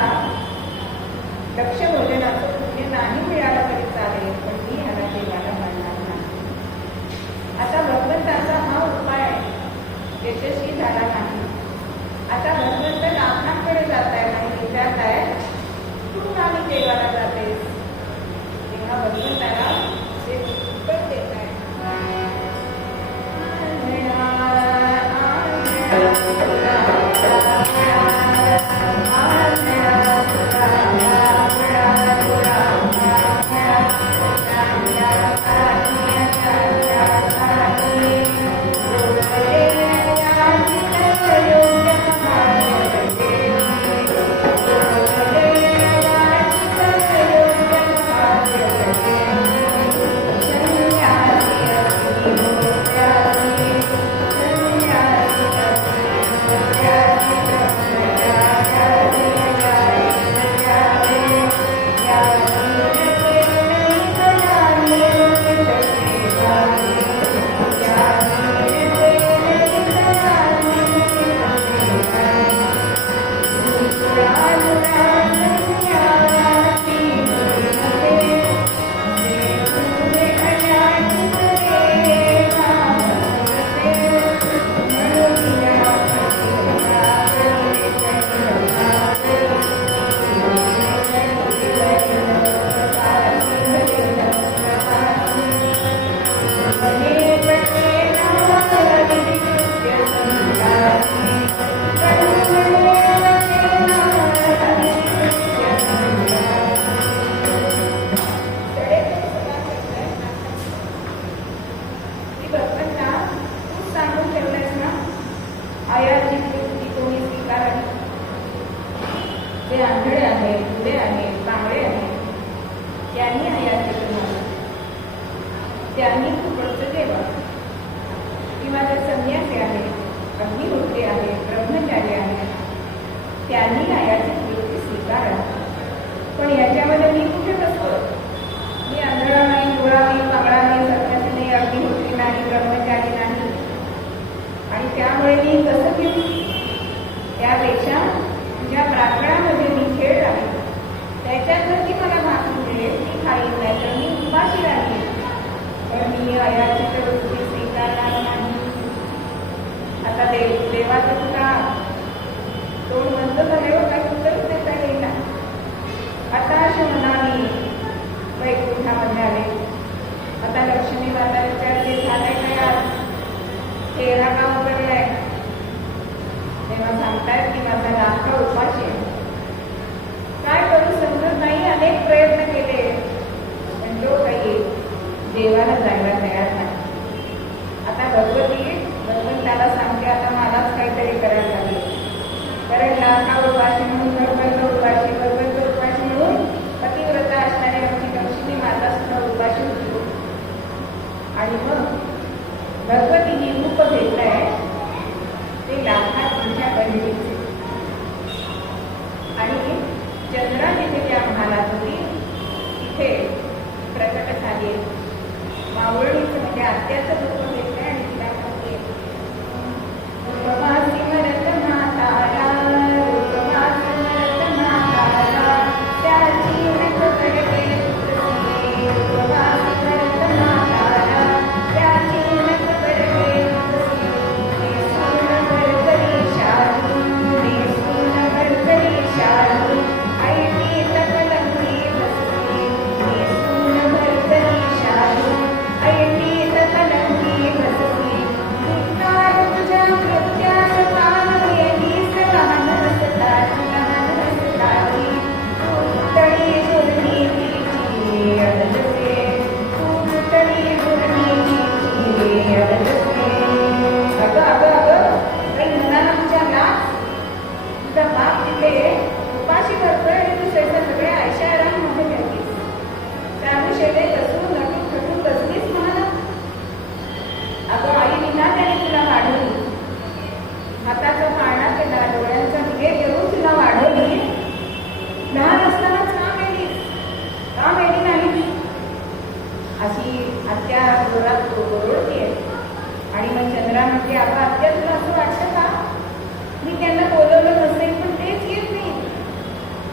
लक्ष भोजनाचं पुण्य नाही मिळालं तरी चालेल, पण मी ह्याला देवाला मानणार नाही. आता भगवंताचा हा उपाय यशस्वी झाला नाही. आता भगवंत लाखांकडे जात आहे आणि विचारत आहे, तू नाही देवाला जातेस? तेव्हा भगवंताला ते उत्तर देत आहे, जे आंधळे आहेत, मुले आहेत, कांगडे आहेत, त्यांनी आयात त्यांनी पुढचं जेवण, किंवा जे संन्यासी आहेत, अग्निहोत्री आहेत, ब्रह्मचारी आहेत, त्यांनी आयाची वृत्ती स्वीकारा. पण याच्यामध्ये मी कुठे बसतो? मी आंधळा नाही, मुळा नाही, कांगडा नाही, संन्यासी नाही, अग्निहोत्री नाही, ब्रह्मचारी नाही, आणि त्यामुळे मी कसं घेऊ? त्यापेक्षा ज्या प्रांगणामध्ये मी खेळ राहील त्याच्यात जर ती मला भाकरी मिळेल ती खाईल, नाही तर मी उपाशी राहील. तर मी अयाची वृत्ती स्वीकारणार नाही. आता देवाचं तुला तोंड बंद झाले व काही उत्तरच देता येईल. आता अशा मनाने वैकुंठामध्ये आले. आता लक्ष्मी माता विचारते, झालंय काय आज? चेहरा का उतरलाय? तेव्हा सांगतायत की माझा लाखा उपाशी आहे. काय करू समजत नाही, अनेक प्रयत्न केले, पण तो काही देवाला जायला तयार नाही. आता भगवंताला सांगते, आता मलाच काहीतरी करायला लागेल. कारण लाखा उपाशी म्हणून भगवंत उपाशी, भगवंत उपाशी म्हणून पतिव्रता असणारी आमची लक्ष्मी माता सुद्धा उपाशी होती. आणि मग भगवतीने रूप घेतलंय ते लाखा तुमच्या बहिणीचे. आणि चंद्रा जिथे त्या महालात होती तिथे प्रकट झाली. मावळणीचं म्हणजे आत्याचं रूप घेतलंय आणि तिला म्हणते, रूपमासी मरत म्हातारा, रूपमासी मरत म्हातारा, त्याची नख कडके तुझी. रूपमासी मरत म्हातारा, त्याची नख कडके तुझी. नेसून भरकरी शालू, नेसून भरकरी शालू, ऐटी तकलंगी बसली. नेसून भरकरी शालू, ऐटी तकलंगी अशी आत्या जोरात ओरडते आणि मग चंद्रा म्हणते, अगं आत्या तुला असं वाटतं का? मी त्यांना बोलवलं नसेल पण तेच येत नाही.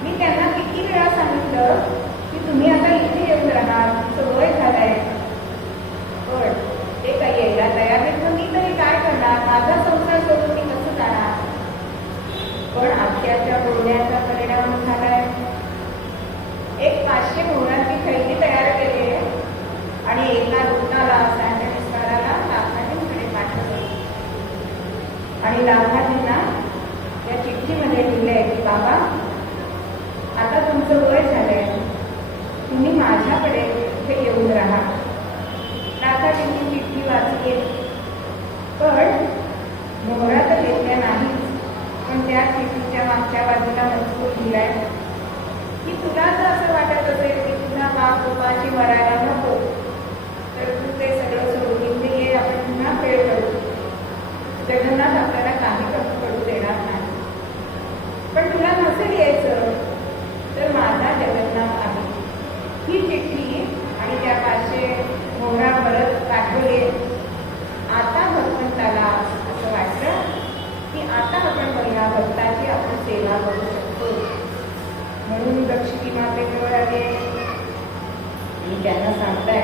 मी त्यांना किती वेळा सांगितलं की तुम्ही आता इथे येऊन राहा, तुमचं वय झालंय, पण ते काही यायला तयार नाही. तर मी तरी काय करणार? माझा संसार सोडून मी कसं जाणार? पण आत्याच्या बोलण्याचा परिणाम झालाय. एक 500 मोहरांची खैनी तयार केली आणि एका रुग्णाला सँडनिस्काराला लाभार्थींकडे पाठवलं आणि लाभार्थींना या चिठ्ठीमध्ये लिहिलंय की बाबा आता तुमचं वय झालंय, तुम्ही माझ्याकडे इथे येऊन राहा. लाभार्थींची चिठ्ठी वाचली पण मोहरा तर घेतल्या नाहीच. पण त्या चिठ्ठीच्या मागच्या बाजूला मजकूर दिलाय की तुला जर असं वाटत असेल की तुझा बाप उपाशी मरायला नको तर तू ते सगळं सोडून इथे ये, आपण पुन्हा खेळ करू. जगन्नाथ आपल्याला काही कमी पडू देणार नाही. पण तुला नसेल यायचं तर माझा जगन्नाथ आहे. ही चिठ्ठी आणि त्या 500 मोहरा परत पाठवले. आता भगवंताला असं वाटलं की आता आपण या भक्ताची आपण सेवा करू शकतो. म्हणून लक्ष्मी मातेजवळ आले आणि त्यांना सांगताय